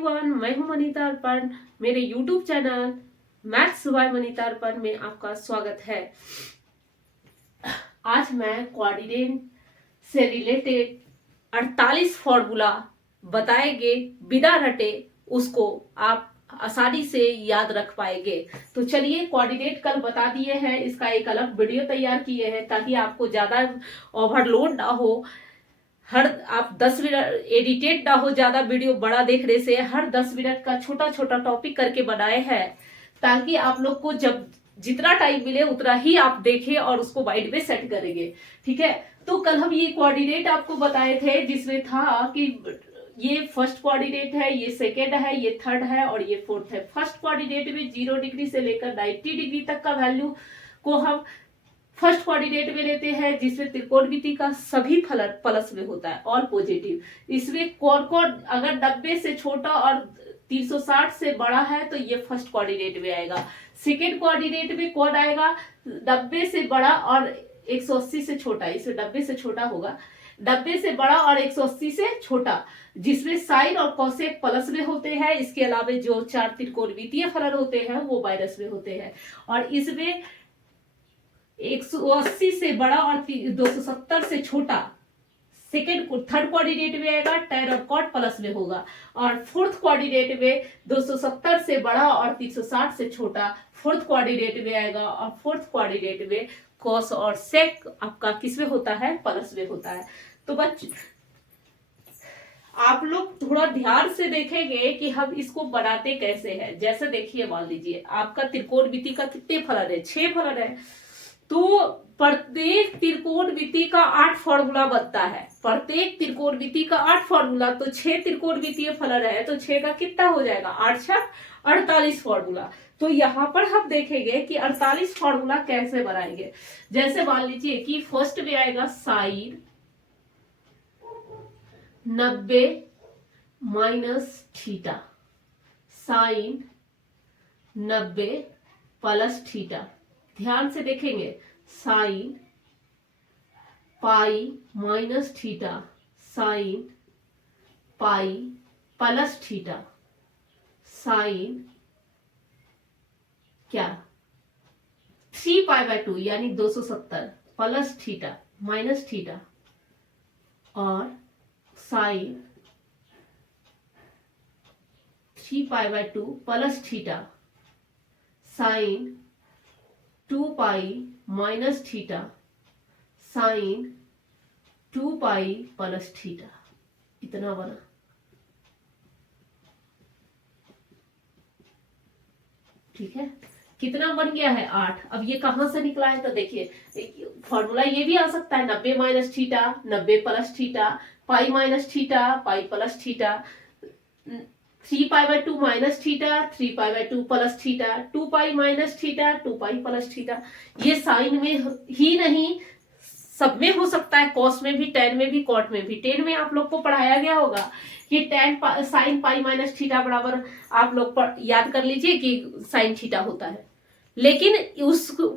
Everyone, मैं हूं मनीता अर्पण। मेरे YouTube channel maths by Manita Arpan में आपका स्वागत है। आज मैं कोऑर्डिनेट से रिलेटेड 48 फॉर्मूला बताएंगे बिना रटे, उसको आप आसानी से याद रख पाएंगे। तो चलिए, कोऑर्डिनेट कल बता दिए हैं, इसका एक अलग वीडियो तैयार किए हैं ताकि आपको ज्यादा ओवरलोड ना हो। हर आप 10 मिनट एडिटेड ना हो, ज्यादा वीडियो बड़ा देखने से। हर 10 मिनट का छोटा छोटा टॉपिक करके बनाए हैं ताकि आप लोग को जब जितना टाइम मिले उतना ही आप देखें और उसको माइंड में सेट करेंगे। ठीक है, तो कल हम ये कोऑर्डिनेट आपको बताए थे जिसमें था कि ये फर्स्ट कोऑर्डिनेट है, ये सेकेंड है, ये थर्ड है और ये फोर्थ है। फर्स्ट कोऑर्डिनेट में 0 डिग्री से लेकर 90 डिग्री तक का वैल्यू को हम फर्स्ट कोऑर्डिनेट में लेते हैं, जिसमें त्रिकोणमिति का सभी फलन प्लस में होता है, ऑल पॉजिटिव। इसमें कौन कौन, अगर 90 से छोटा और 360 से बड़ा है तो ये फर्स्ट कोऑर्डिनेट में आएगा। सेकेंड कोऑर्डिनेट में कौन आएगा? 90 से बड़ा और 180 से छोटा। इसमें 90 से छोटा होगा, 90 से बड़ा और 180 से छोटा, जिसमें साइन और कोसेक प्लस में होते हैं। इसके अलावा जो 4 त्रिकोणमितीय फलन होते हैं वो माइनस में होते हैं। और इसमें 180 से बड़ा और 270 से छोटा थर्ड कोऑर्डिनेट में आएगा, tan और cot प्लस में होगा। और फोर्थ कोऑर्डिनेट में 270 से बड़ा और 360 से छोटा फोर्थ कोऑर्डिनेट में आएगा। और फोर्थ कोऑर्डिनेट में cos और sec आपका किस में होता है? प्लस में होता है। तो बच्चे आप लोग थोड़ा ध्यान से देखेंगे कि हम इसको बनाते कैसे हैं। जैसे देखिए, मान लीजिए आपका त्रिकोणमिति का कितने फलन है? 6 फलन है। तो प्रत्येक त्रिकोणमिति का 8 फॉर्मूला बनता है। प्रत्येक त्रिकोणमिति का 8 फॉर्मूला, तो 6 त्रिकोणमितीय फलन है तो 6 का कितना हो जाएगा? 8 छक 48 फॉर्मूला। तो यहाँ पर हम देखेंगे कि 48 फॉर्मूला कैसे बनाएंगे। जैसे मान लीजिए कि फर्स्ट में आएगा sine 90 minus theta, sine 90 plus theta. ध्यान से देखेंगे, sine pi minus theta, sine pi plus theta, sine क्या 3 पाई बाय 2 यानी 270 प्लस थीटा माइनस थीटा, और sine 3 pi by 2 plus theta, sine 2 pi minus theta, sine 2 pi plus theta. इतना बना। ठीक है, कितना बन गया है? 8। अब ये कहां से निकला है? तो देखिए, फॉर्मूला ये भी आ सकता है 90 minus theta, 90 plus theta, pi minus theta, pi plus theta, 3 pi by 2 minus theta, 3 pi by 2 plus theta, 2 pi minus theta, 2 pi plus theta. ये साइन में ही नहीं, सब में हो सकता है, कॉस में भी, tan में भी, कॉट में भी। 10 में आप लोग को पढ़ाया गया होगा कि tan sign pi minus theta बराबर, आप लोग याद कर लीजिए कि साइन थीटा होता है। लेकिन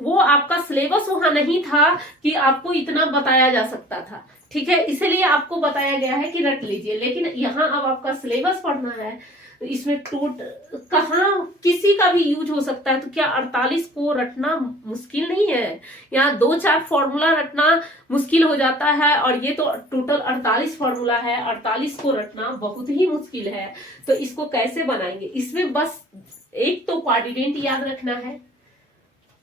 वो आपका सिलेबस वहां नहीं था कि आपको इतना बताया जा सकता था। ठीक है, इसीलिए आपको बताया गया है कि रट लीजिए। लेकिन यहाँ अब आपका सिलेबस पढ़ना है, तो इसमें कहाँ किसी का भी यूज हो सकता है। तो क्या 48 को रटना मुश्किल नहीं है? यहाँ 2-4 फॉर्मूला रटना मुश्किल हो जाता है, और ये तो टोटल 48 फॉर्मूला है। 48 को रटना बहुत ही मुश्किल है। तो इसको कैसे बनाएंगे? इसमें बस एक तो कोऑर्डिनेट याद रखना है,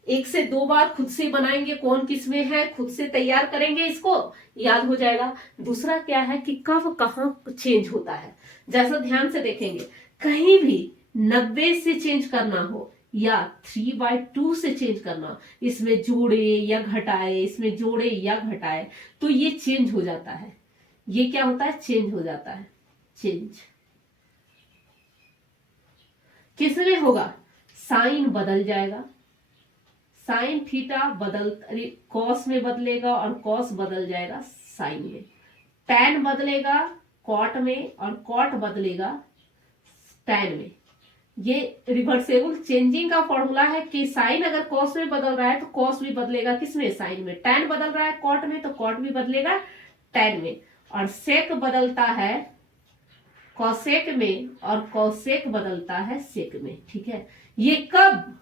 1 से 2 बार खुद से बनाएंगे, कौन किस में है खुद से तैयार करेंगे, इसको याद हो जाएगा। दूसरा क्या है कि कब कहाँ चेंज होता है। जैसा ध्यान से देखेंगे, कहीं भी 90 से चेंज करना हो या 3/2 से चेंज करना, इसमें जोड़े या घटाए, इसमें जोड़े या घटाए, तो ये चेंज हो जाता है। ये क्या होता है? चेंज हो जाता है। चेंज किसमें होगा? साइन बदल जाएगा, साइन थीटा कॉस में बदलेगा और कॉस बदल जाएगा साइन में। टैन बदलेगा कॉट में और कॉट बदलेगा टैन में। ये रिवर्सेबल चेंजिंग का फॉर्मूला है कि साइन अगर कॉस में बदल रहा है तो कॉस भी बदलेगा किसमें? साइन में। टैन बदल रहा है कॉट में तो कॉट भी बदलेगा टैन में। और सेक बदलता है कॉसेक में और कॉसेक बदलता है सेक में, ठीक है। ये कब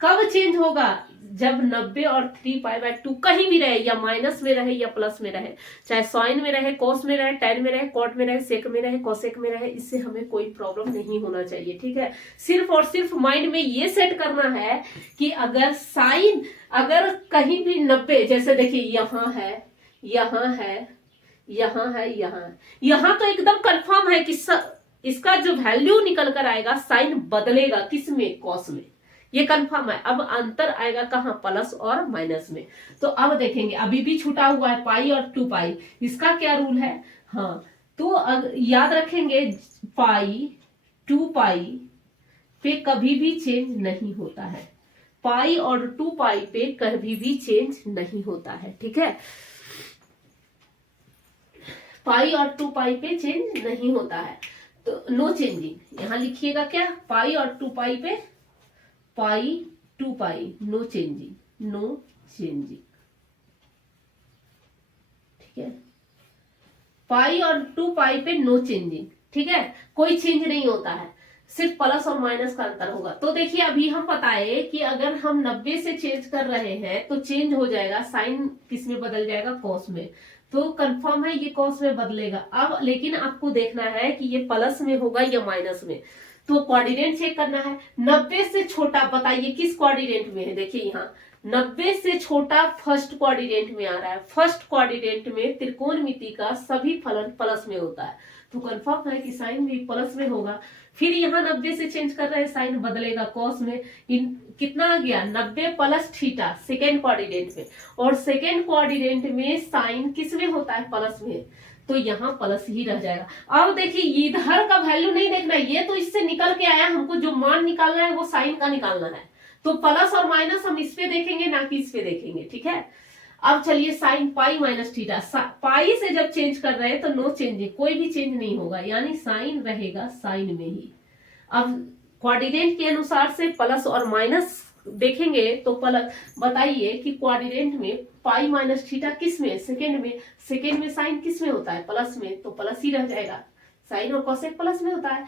कब चेंज होगा, जब 90 और 3π/2 कहीं भी रहे, या माइनस में रहे या प्लस में रहे, चाहे साइन में रहे, कॉस में रहे, टेन में रहे, कॉट में रहे, सेक में रहे, कॉसेक में रहे, इससे हमें कोई प्रॉब्लम नहीं होना चाहिए, ठीक है। सिर्फ और सिर्फ माइंड में ये सेट करना है कि अगर साइन अगर कहीं भी 90, जैसे देखिए यहाँ है, यहाँ है, यहाँ है, यहाँ तो एकदम कंफर्म है कि इसका जो वैल्यू निकल कर आएगा साइन बदलेगा, किसमें, कॉस में, ये कंफर्म है। अब अंतर आएगा कहाँ, प्लस और माइनस में। तो अब देखेंगे, अभी भी छूटा हुआ है पाई और 2π, इसका क्या रूल है, हाँ तो याद रखेंगे पाई 2π पे कभी भी चेंज नहीं होता है, पाई और 2π पे कभी भी चेंज नहीं होता है, ठीक है। पाई और 2π पे चेंज नहीं होता है, तो नो चेंजिंग, यहां लिखिएगा क्या, पाई और 2π पे, पाई 2π, नो चेंजिंग, नो चेंजिंग, ठीक है। पाई और 2π पे नो चेंजिंग, ठीक है, कोई चेंज नहीं होता है, सिर्फ प्लस और माइनस का अंतर होगा। तो देखिए अभी हम बताए कि अगर हम 90 से चेंज कर रहे हैं तो चेंज हो जाएगा, साइन किस में बदल जाएगा, कॉस में, तो कंफर्म है ये कॉस में बदलेगा। अब लेकिन आपको देखना है कि ये प्लस में होगा या माइनस में, तो कोऑर्डिनेट चेक करना है। 90 से छोटा बताइए किस कोऑर्डिनेट में है, देखिए यहाँ 90 से छोटा फर्स्ट कोऑर्डिनेट में आ रहा है, फर्स्ट कोऑर्डिनेट में त्रिकोणमिति का सभी फलन प्लस में होता है, तो कंफर्म है कि साइन भी प्लस में होगा। फिर यहाँ 90 से चेंज कर रहे हैं, साइन बदलेगा कॉस में, कितना आ गया 90 प्लस थीटा सेकेंड कोऑर्डिनेट में, और सेकेंड कोऑर्डिनेट में साइन किस में होता है, प्लस में, तो यहाँ प्लस ही रह जाएगा। अब देखिए इधर का वैल्यू नहीं देखना है, ये तो इससे निकल के आया, हमको जो मान निकालना है वो साइन का निकालना है, तो प्लस और माइनस हम इस पे देखेंगे ना कि इस पे देखेंगे, ठीक है। अब चलिए साइन पाई माइनस थीटा, पाई से जब चेंज कर रहे हैं तो नो चेंजिंग, कोई भी चेंज नहीं होगा, यानी साइन रहेगा साइन में ही। अब कोऑर्डिनेट के अनुसार से प्लस और माइनस देखेंगे तो बताइए कि कोऑर्डिनेट में पाई माइनस थीटा किस में, सेकेंड में, सेकेंड में साइन किस में होता है, प्लस में, तो प्लस ही रह जाएगा, साइन और कोसेक प्लस में होता है।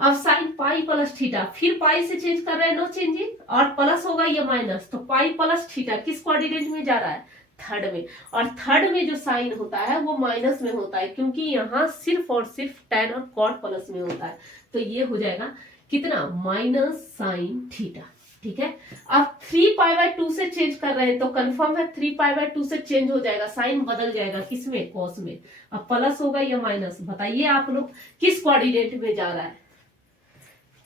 अब साइन पाई प्लस थीटा, फिर पाई से चेंज कर रहे हैं, नो चेंजिंग, और प्लस होगा या माइनस, तो पाई प्लस थीटा किस कोऑर्डिनेट में जा रहा है, थर्ड में, और थर्ड में जो साइन होता है वो माइनस में होता है, क्योंकि यहाँ सिर्फ और सिर्फ टेन और कॉट प्लस में होता है, तो ये हो जाएगा कितना, माइनस साइन थीटा, ठीक है। अब 3π/2 से चेंज कर रहे हैं तो कंफर्म है 3π/2 से चेंज हो जाएगा, साइन बदल जाएगा, किसमें, कॉस में। अब प्लस होगा या माइनस, बताइए आप लोग किस कोऑर्डिनेट में जा रहा है,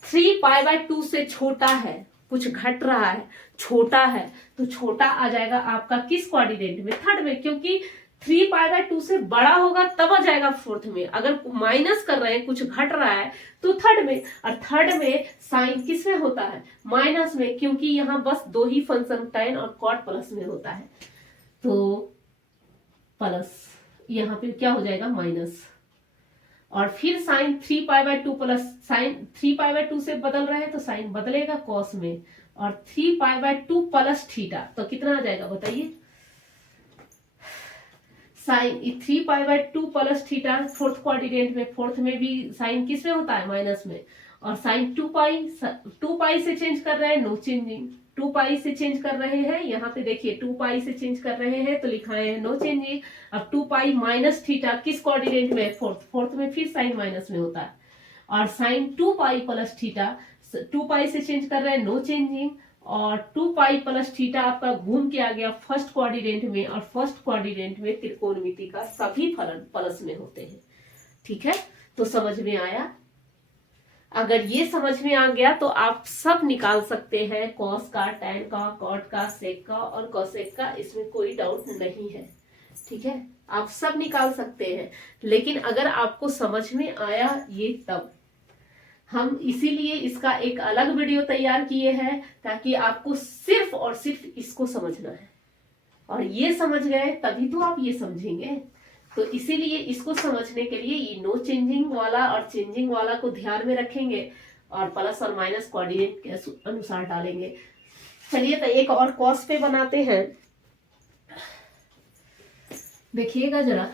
3π/2 से छोटा है, कुछ घट रहा है, छोटा है, तो छोटा आ जाएगा आपका किस कोऑर्डिनेट में, थर्ड में, क्योंकि 3π/2 से बड़ा होगा तब आ जाएगा फोर्थ में। अगर माइनस कर रहे हैं, कुछ घट रहा है, तो थर्ड में, और थर्ड में साइन किस में होता है, माइनस में, क्योंकि यहाँ बस दो ही फंक्शन टेन और कॉट प्लस में होता है, तो प्लस, यहाँ पे क्या हो जाएगा, माइनस, और फिर साइन 3π/2 प्लस, साइन 3π/2 से बदल रहे हैं तो साइन बदलेगा कॉस में, और 3π/2 प्लस थीटा, तो कितना आ जाएगा बताइए, sine 3π/2 plus theta fourth coordinate में, फोर्थ में भी साइन किस में होता है, माइनस में, और साइन 2π से चेंज कर रहे हैं, नो चेंजिंग, 2π से चेंज कर रहे हैं, यहाँ पे देखिए 2π से चेंज कर रहे हैं तो लिखाए हैं नो चेंजिंग। अब 2π माइनस थीटा किस कोऑर्डिनेट में, फोर्थ में फिर साइन माइनस में होता है, और साइन 2π प्लस थीटा 2π से चेंज कर रहे हैं, नो चेंजिंग, और 2π प्लस थीटा आपका घूम के आ गया फर्स्ट कोऑर्डिनेट में, और फर्स्ट कोऑर्डिनेट में त्रिकोणमिति का सभी फलन प्लस में होते हैं, ठीक है। तो समझ में आया, अगर ये समझ में आ गया तो आप सब निकाल सकते हैं, कॉस का, टैन का, कॉट का, सेक का और कोसेक का, इसमें कोई डाउट नहीं है, ठीक है, आप सब निकाल सकते हैं। लेकिन अगर आपको समझ में आया ये तब, हम इसीलिए इसका एक अलग वीडियो तैयार किए हैं, ताकि आपको सिर्फ और सिर्फ इसको समझना है, और ये समझ गए तभी तो आप ये समझेंगे। तो इसीलिए इसको समझने के लिए ये नो चेंजिंग वाला और चेंजिंग वाला को ध्यान में रखेंगे, और प्लस और माइनस कोऑर्डिनेट के अनुसार डालेंगे। चलिए तो एक और कॉस पे बनाते हैं, देखिएगा जरा,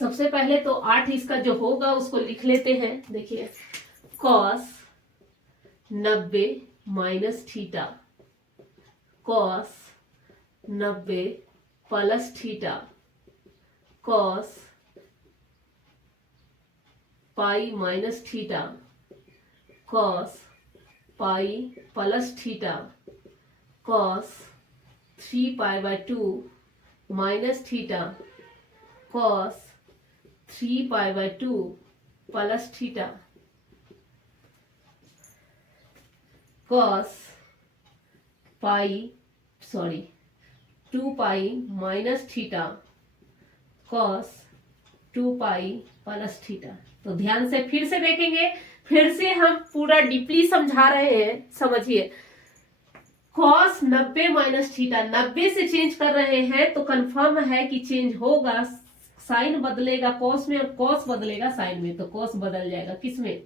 सबसे पहले तो 8 इसका जो होगा उसको लिख लेते हैं। देखिए cos 90 minus theta, cos 90 plus theta, cos pi minus theta, cos pi plus theta, cos 3π/2 minus theta, cos 3π/2 plus theta, cos 2π minus theta, cos 2π plus theta. तो ध्यान से फिर से देखेंगे, फिर से हम पूरा डीपली समझा रहे हैं, समझिए। कॉस 90 माइनस थीटा, 90 से चेंज कर रहे हैं तो कंफर्म है कि चेंज होगा, साइन बदलेगा कॉस में और कॉस बदलेगा साइन में, तो कॉस बदल जाएगा किस में,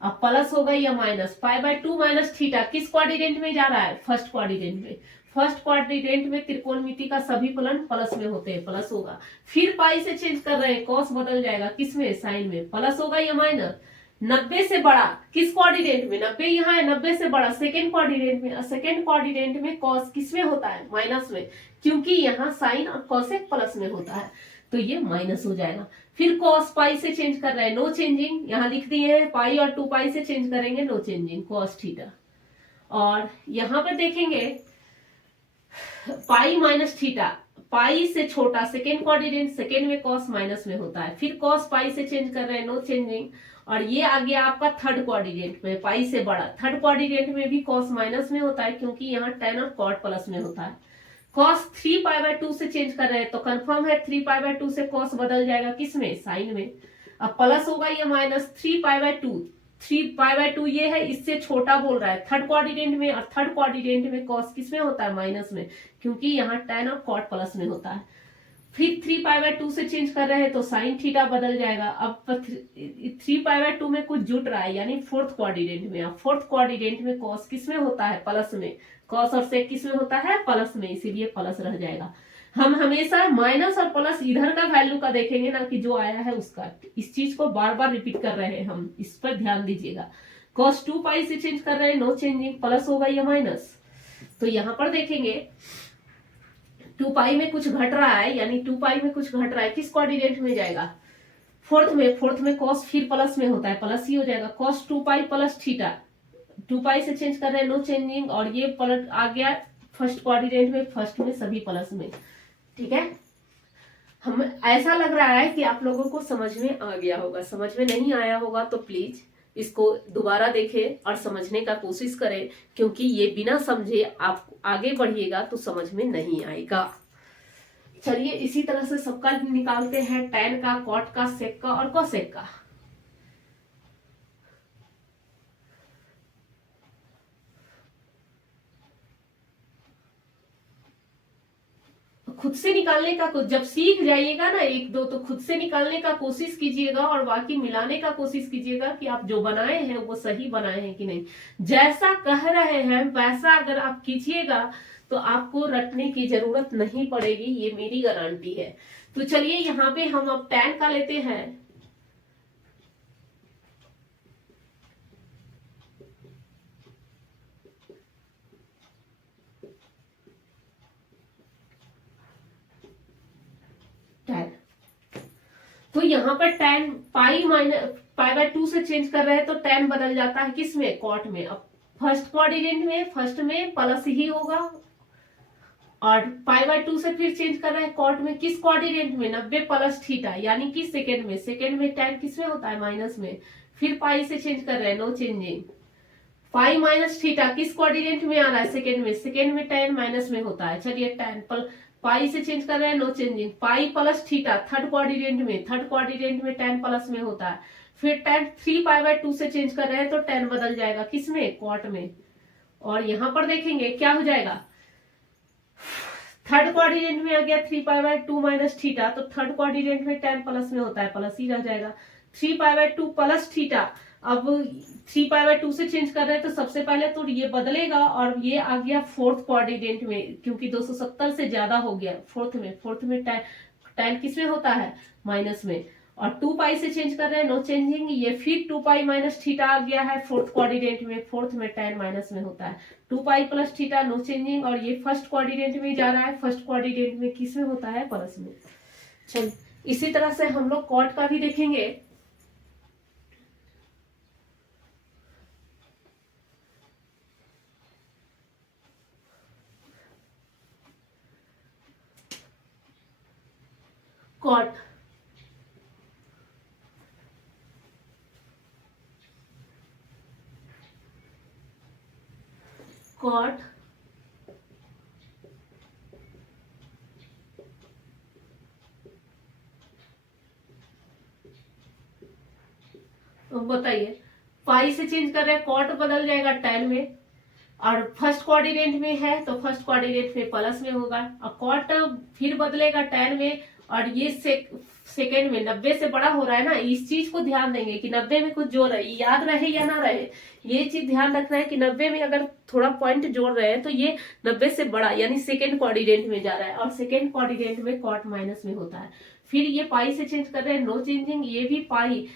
अब प्लस होगा या माइनस। π/2 माइनस थीटा किस क्वाड्रेंट में जा रहा है, फर्स्ट क्वाड्रेंट में। फर्स्ट क्वाड्रेंट में त्रिकोणमिति का सभी फलन प्लस में होते हैं, प्लस होगा। फिर पाई से चेंज कर रहे हैं, कॉस बदल जाएगा किस में, साइन में, प्लस होगा या माइनस। 90 से बड़ा किस क्वाड्रेंट में, 90 यहाँ है, 90 से बड़ा सेकेंड क्वाड्रेंट में, सेकेंड क्वाड्रेंट में कॉस किस में होता है, माइनस में, क्योंकि यहाँ साइन और कॉसेक प्लस में होता है, तो ये माइनस हो जाएगा। फिर कॉस पाई से चेंज कर रहे हैं, नो चेंजिंग, यहाँ लिख दिए हैं। पाई और 2π से चेंज करेंगे, नो चेंजिंग, कॉस थीटा। और यहाँ पे देखेंगे पाई माइनस थीटा, पाई से छोटा सेकेंड क्वाड्रेंट, सेकेंड में कॉस माइनस में होता है। फिर कॉस पाई से चेंज कर रहे हैं, नो चेंजिंग। और ये आ गया आपका थर्ड क्वाड्रेंट में, पाई से बड़ा। थर्ड क्वाड्रेंट में भी कॉस माइनस में होता है, क्योंकि यहाँ tan और cot प्लस में होता है। cos 3π/2 से चेंज कर रहे हैं तो कंफर्म है 3π/2 से cos बदल जाएगा किस में, साइन में। अब प्लस होगा या माइनस, 3π/2, 3π/2 ये है, इससे छोटा बोल रहा है थर्ड क्वाड्रेंट में, और थर्ड क्वाड्रेंट में cos किस में होता है, माइनस में, क्योंकि यहाँ tan और cot प्लस में होता है। फिर 3π/2 से चेंज कर रहे हैं तो साइन थीटा बदल जाएगा। अब 3π/2 में कुछ जुट रहा है, यानी फोर्थ क्वाड्रेंट में। अब फोर्थ क्वाड्रेंट में cos किस में होता है, प्लस में, cos और sec किस में होता है, प्लस में, इसीलिए प्लस रह जाएगा। हम हमेशा माइनस और प्लस इधर का वैल्यू का देखेंगे ना, कि जो आया है उसका। इस चीज को बार बार रिपीट कर रहे हैं हम, इस पर ध्यान दीजिएगा। cos 2π से चेंज कर रहे हैं, नो चेंजिंग, प्लस होगा या माइनस। तो यहाँ पर देखेंगे 2π में कुछ घट रहा है, यानी 2π में कुछ घट रहा है, किस क्वाड्रेंट में जाएगा, फोर्थ में। फोर्थ में cos फिर प्लस में होता है, प्लस ही हो जाएगा। cos 2π प्लस थीटा, 2π से चेंज कर रहे हैं, नो चेंजिंग। और ये पलट आ गया फर्स्ट क्वाड्रेंट में, फर्स्ट में सभी प्लस में, ठीक है। हम ऐसा लग रहा है कि आप लोगों को समझ में आ गया होगा। समझ में नहीं आया होगा तो प्लीज इसको दोबारा देखें और समझने का कोशिश करें, क्योंकि ये बिना समझे आप आगे बढ़िएगा तो समझ में नहीं आएगा। चलिए इसी तरह से सबका निकालते हैं, tan का, cot का, sec का और cosec का। खुद से निकालने का, जब सीख जाइएगा ना एक दो, तो खुद से निकालने का कोशिश कीजिएगा और बाकी मिलाने का कोशिश कीजिएगा कि आप जो बनाए हैं वो सही बनाए हैं कि नहीं। जैसा कह रहे हैं वैसा अगर आप कीजिएगा तो आपको रटने की जरूरत नहीं पड़ेगी, ये मेरी गारंटी है। तो चलिए यहाँ पे हम अब tan का लेते हैं। tan, तो यहाँ पर tan π/2 से चेंज कर रहे हैं तो tan बदल जाता है किस में, cot में। अब फर्स्ट क्वाड्रेंट में, फर्स्ट में प्लस ही होगा, और π/2 से फिर चेंज कर रहे हैं cot में, किस क्वाड्रेंट में, 90 प्लस थीटा, यानी कि सेकेंड में। सेकेंड में tan किस में होता है, माइनस में। फिर पाई से चेंज कर रहे हैं, no changing. Pi minus theta किस क्वाड्रेंट में आ रहा है, सेकेंड में। सेकेंड में tan माइनस में होता है। चलिए tan पाई से चेंज कर रहे हैं, no changing. Pi plus theta third quadrant में, थर्ड क्वाड्रेंट में tan प्लस में होता है। फिर tan 3π/2 से चेंज कर रहे हैं तो tan बदल जाएगा किस में, cot में। और यहाँ पर देखेंगे क्या हो जाएगा, थर्ड क्वाड्रेंट में आ गया 3π/2 माइनस थीटा, तो थर्ड क्वाड्रेंट में tan प्लस में होता है, प्लस ही रह जाएगा। 3π/2 प्लस थीटा, अब 3π/2 से चेंज कर रहे हैं तो सबसे पहले तो ये बदलेगा, और ये आ गया फोर्थ क्वाड्रेंट में, क्योंकि 270 से ज्यादा हो गया फोर्थ में। फोर्थ में tan किस में होता है, माइनस में। और 2 पाई से चेंज कर रहे हैं, नो चेंजिंग, ये फिर 2 पाई माइनस थीटा आ गया है फोर्थ कोऑर्डिनेट में, फोर्थ में tan माइनस में होता है, 2 pi plus theta, no changing, और ये फर्स्ट कोऑर्डिनेट में जा रहा है, फर्स्ट कोऑर्डिनेट में किस में होता है, प्लस में। चलिए इसी तरह से हम लोग कॉट का भी देखेंगे। कॉट कॉट बताइए, पाई से चेंज कर रहे हैं, कॉट बदल जाएगा tan में, और फर्स्ट कोऑर्डिनेट में है तो फर्स्ट कोऑर्डिनेट में प्लस में होगा, और कॉट फिर बदलेगा tan में, और ये सेकेंड में 90 से बड़ा हो रहा है ना, इस चीज को ध्यान देंगे कि 90 में कुछ जोड़ रहे, याद रहे या ना रहे, ये चीज ध्यान रखना है कि 90 में अगर थोड़ा पॉइंट जोड़ रहे हैं तो ये 90 से बड़ा यानी सेकेंड कोऑर्डिनेट में जा रहा है, और सेकेंड कोऑर्डिनेट में कॉट माइनस में होता है। फिर ये पाई से चेंज कर रहे हैं, नो चेंजिंग, ये भी पाई,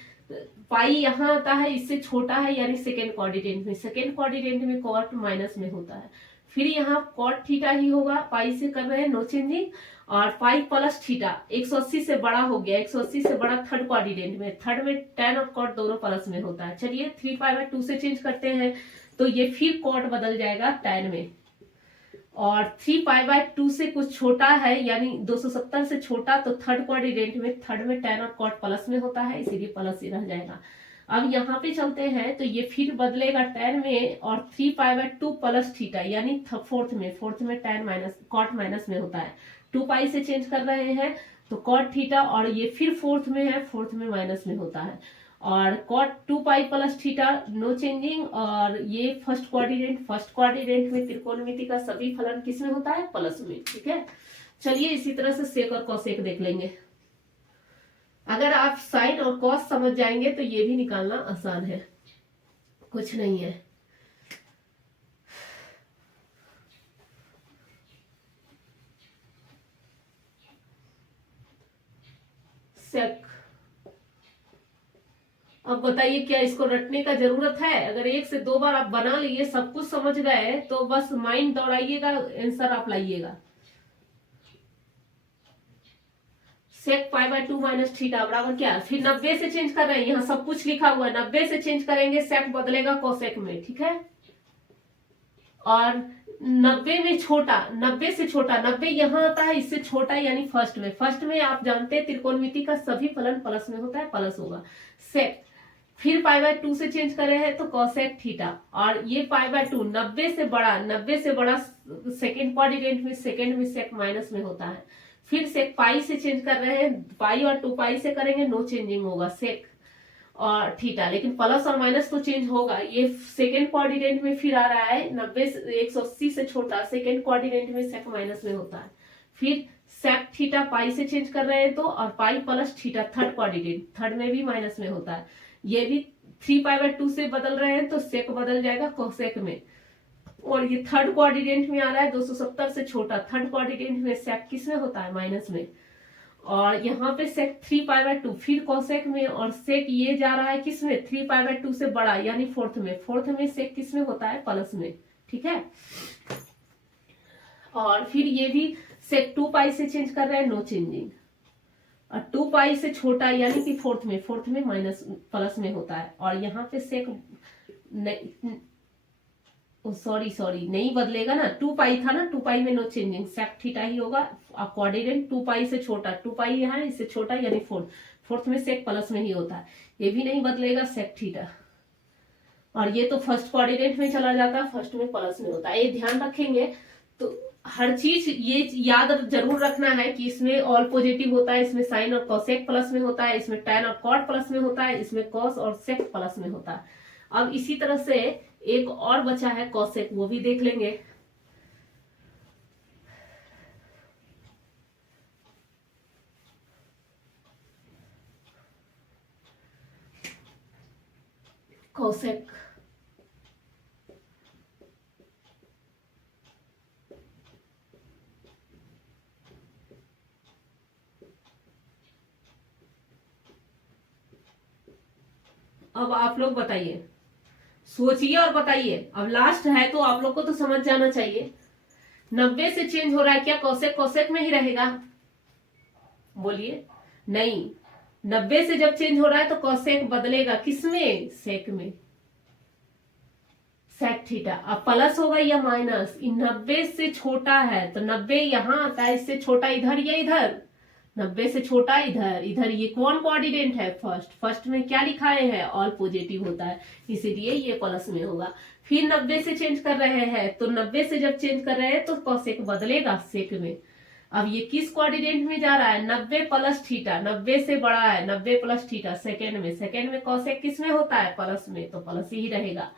पाई यहाँ आता है इससे छोटा है यानी सेकेंड कोऑर्डिनेट में, सेकेंड कोऑर्डिनेट में कॉट माइनस में होता है। फिर यहाँ कॉट थीटा ही होगा, पाई से कर रहे हैं, नो चेंजिंग, और पाई प्लस थीटा 180 से बड़ा हो गया, 180 से बड़ा थर्ड कोऑर्डिनेट में, थर्ड में tan और कॉट दोनों प्लस में होता है। चलिए 3 पाई बाय 2 से चेंज करते हैं तो ये फिर कॉट बदल जाएगा tan में, और 3 पाई बाय 2 से कुछ छोटा है यानी 270 से छोटा तो थर्ड कोऑर्डिनेट में, थर्ड में tan और कॉट प्लस में होता है, इसीलिए प्लस ही रह जाएगा। अब यहाँ पे चलते हैं तो ये फिर बदलेगा tan में, और 3 पाई बाय 2 प्लस थीटा यानी फोर्थ में tan माइनस कॉट माइनस में होता है, 2 पाई से चेंज कर रहे हैं तो कॉट थीटा, और ये फिर फोर्थ में है, फोर्थ में माइनस में होता है, और cot 2 pi plus theta, no changing, और ये फर्स्ट कोऑर्डिनेट में त्रिकोणमिति का सभी फलन किस में होता है, प्लस में। ठीक है, चलिए इसी तरह से सेक और कॉसेक देख लेंगे। अगर आप साइन और कॉस समझ जाएंगे तो ये भी निकालना आसान है, कुछ नहीं है। सेक, अब बताइए क्या इसको रटने का जरूरत है? अगर 1 से 2 बार आप बना लिए, सब कुछ समझ गए तो बस माइंड दौड़ाइएगा, आंसर आप लाइएगा। सेक पाई बाय 2 माइनस थीटा बराबर क्या, फिर 90 से चेंज कर रहे हैं, यहाँ सब कुछ लिखा हुआ है, 90 से चेंज करेंगे सेक बदलेगा कोसेक में। ठीक है, और 90 में छोटा, 90 से छोटा, 90 यहाँ आता है इससे छोटा यानी फर्स्ट में आप जानते हैं त्रिकोणमिति का सभी फलन प्लस में होता है, प्लस होगा। सेक फिर पाई बाय 2 से चेंज करे हैं तो कोसेक थीटा, और ये पाई बाय 2 90 से बड़ा सेकेंड कोऑर्डिनेट में, सेकेंड में सेक माइनस में होता है। फिर सेक पाई से चेंज कर रहे हैं, पाई और 2 पाई से करेंगे, नो चेंजिंग होगा सेक और थीटा, लेकिन प्लस और माइनस तो चेंज होगा। ये सेकेंड कोऑर्डिनेट में फिर आ रहा है 90 180 से छोटा, सेकेंड कोऑर्डिनेट में सेक माइनस में होता है। फिर सेक थीटा पाई से चेंज कर रहे हैं तो, और पाई plus theta third coordinate, third में भी माइनस में होता है। ये भी 3 पाई बाय 2 से बदल रहे हैं तो सेक बदल जाएगा कोसेक में, और ये थर्ड कोऑर्डिनेट में आ रहा है 270 से छोटा, थर्ड कोऑर्डिनेट में सेक किस में होता है, माइनस में, और यहाँ पे सेक 3 पाई बाय 2 फिर कोसेक में, और सेक ये जा रहा है किस में, 3 पाई बाय 2 से बड़ा यानी फोर्थ में सेक किस में होता है, प्लस में। ठीक है, और फिर ये भी सेक 2 पाई से चेंज कर रहे हैं, नो चेंजिंग, और 2 पाई से छोटा यानी कि फोर्थ में माइनस प्लस में होता है, और यहाँ पे सेक सॉरी नहीं बदलेगा ना, 2 पाई था ना, 2 पाई में नो चेंजिंग, सेक थीटा ही होगा, कोऑर्डिनेट 2 पाई से छोटा, 2 पाई यहाँ है इससे छोटा यानी फोर्थ में सेक प्लस में ही होता है, ये भी नहीं बदलेगा सेक थीटा, और ये तो फर्स्ट कोऑर्डिनेट में चला जाता है, फर्स्ट में प्लस में होता है। ये ध्यान रखेंगे तो हर चीज ये याद जरूर रखना है कि इसमें ऑल पॉजिटिव होता है, इसमें साइन और कोसेक प्लस में होता है, इसमें tan और कॉट प्लस में होता है, इसमें कॉस और सेक प्लस में होता है। अब इसी तरह से एक और बचा है कोसेक, वो भी देख लेंगे। कोसेक आप लोग बताइए, सोचिए और बताइए। अब लास्ट है तो आप लोग को तो समझ जाना चाहिए। 90 से चेंज हो रहा है क्या कोसेक कोसेक में ही रहेगा? बोलिए। नहीं, 90 से जब चेंज हो रहा है तो कोसेक बदलेगा किसमें? सेक में, सेक थीटा। अब प्लस होगा या माइनस? 90 से छोटा है तो 90 यहां आता है, इससे छोटा इधर या इधर? 90 से छोटा इधर, इधर ये कौन कोऑर्डिनेट है? फर्स्ट। फर्स्ट में क्या लिखाए हैं? ऑल पॉजिटिव होता है, इसीलिए ये प्लस में होगा। फिर 90 से चेंज कर रहे हैं तो 90 से जब चेंज कर रहे हैं तो कोसेक बदलेगा सेक में। अब ये किस कोऑर्डिनेट में जा रहा है? 90 प्लस थीटा, 90 से बड़ा है, 90 प्लस थीटा सेकेंड में। सेकेंड में कोसेक किस में होता है? प्लस में, तो प्लस ही रहेगा।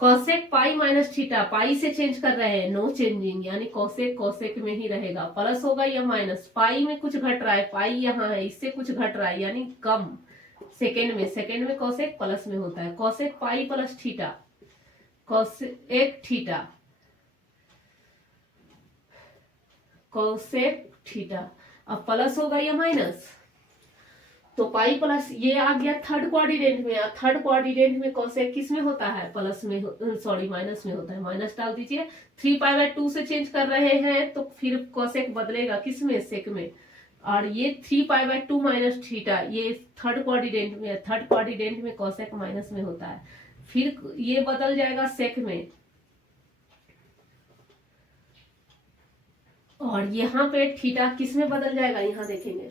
कोसेक पाई माइनस थीटा, पाई से चेंज कर रहे हैं, नो चेंजिंग, यानी कोसेक कोसेक में ही रहेगा। प्लस होगा या माइनस? पाई में कुछ घट रहा है, पाई यहाँ है, इससे कुछ घट रहा है यानी कम। सेकेंड में, सेकेंड में कोसेक प्लस में होता है। कोसेक पाई plus theta, cosec theta, cosec theta. अब प्लस होगा या माइनस? तो पाई प्लस, ये आ गया थर्ड कोऑर्डिनेट में। थर्ड कोऑर्डिनेट में कोसेक किस में होता है? प्लस में, सॉरी माइनस में होता है। माइनस डाल दीजिए। 3π/2 से चेंज कर रहे हैं तो फिर कोसेक बदलेगा किस में? सेक में। और ये 3π/2 माइनस थीटा, ये थर्ड कोऑर्डिनेट में है। थर्ड कोऑर्डिनेट में कोसेक माइनस में होता है, फिर ये बदल जाएगा सेक में। और यहाँ पे थीटा किस में बदल जाएगा? यहाँ देखेंगे,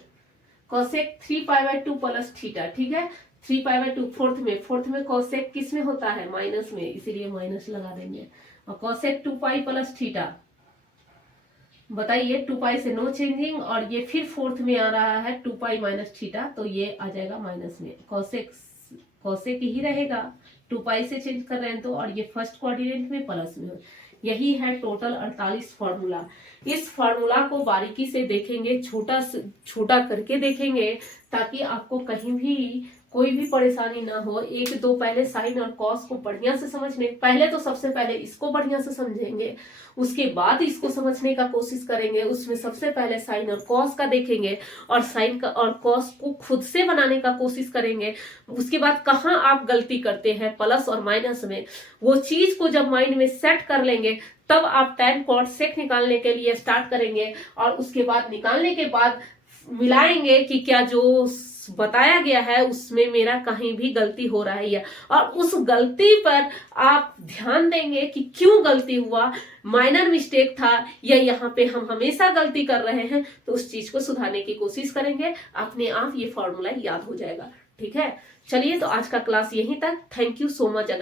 कोसेक 3π/2 प्लस थीटा, ठीक है। 3π/2 फोर्थ में कोसेक किस में होता है? माइनस में, इसीलिए माइनस लगा देंगे। और कोसेक 2π प्लस थीटा, बताइए 2π से नो चेंजिंग। और ये फिर फोर्थ में आ रहा है 2π माइनस थीटा, तो ये आ जाएगा माइनस में। कोसेक कोसेक ही रहेगा, 2π से चेंज कर रहे हैं तो। और ये फर्स्ट कोऑर्डिनेट में प्लस में। यही है टोटल 48 फॉर्मूला। इस फॉर्मूला को बारीकी से देखेंगे, छोटा छोटा करके देखेंगे, ताकि आपको कहीं भी कोई भी परेशानी ना हो। एक दो पहले साइन और कॉस को बढ़िया से समझने, पहले तो सबसे पहले इसको बढ़िया से समझेंगे, उसके बाद इसको समझने का कोशिश करेंगे। उसमें सबसे पहले साइन और कॉस का देखेंगे और साइन का और कॉस को खुद से बनाने का कोशिश करेंगे। उसके बाद कहाँ आप गलती करते हैं प्लस और माइनस में, वो चीज को जब माइंड में सेट कर लेंगे तब आप tan cot sec निकालने के लिए स्टार्ट करेंगे। और उसके बाद निकालने के बाद मिलाएंगे कि क्या जो बताया गया है उसमें मेरा कहीं भी गलती हो रहा है या, और उस गलती पर आप ध्यान देंगे कि क्यों गलती हुआ, माइनर मिस्टेक था या यहाँ पे हम हमेशा गलती कर रहे हैं, तो उस चीज को सुधारने की कोशिश करेंगे। अपने आप ये फॉर्मूला याद हो जाएगा, ठीक है। चलिए, तो आज का क्लास यहीं तक। Thank you so much. अगर